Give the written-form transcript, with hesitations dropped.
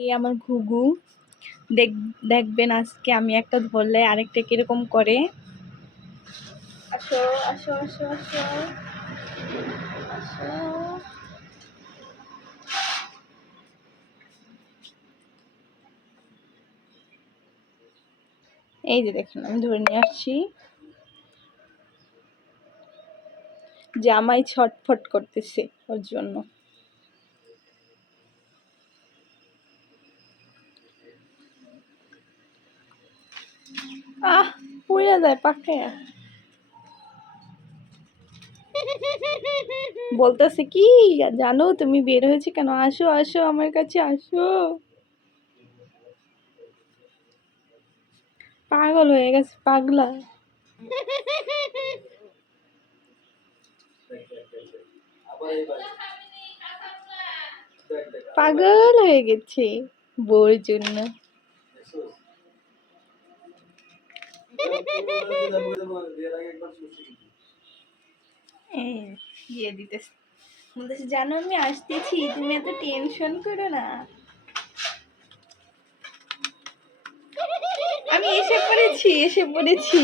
এই আমার ঘুঘু দেখ দেখবেন আজকে আমি একটা ধরলে আরেকটা কিরকম করে। আসো আসো আসো আসো আসো। এই যে দেখুন আমি ধরে নিয়ে আসছি। জামাই ছটফট করতেছে ওর জন্য। আহ পুড়ে যায় পাকে। বলতেছে কি জানো তুমি বের হয়েছে কেন, আসো আসো আমার কাছে আসো। পাগল হয়ে গেছে, পাগলা। পাগল হয়ে গেছে বউর জন্য। দিয়ে দিতেছে, বলতেছে জানো আমি আসতেছি, তুমি এত টেনশন করো না। আমি এসে পড়েছি এসে পড়েছি।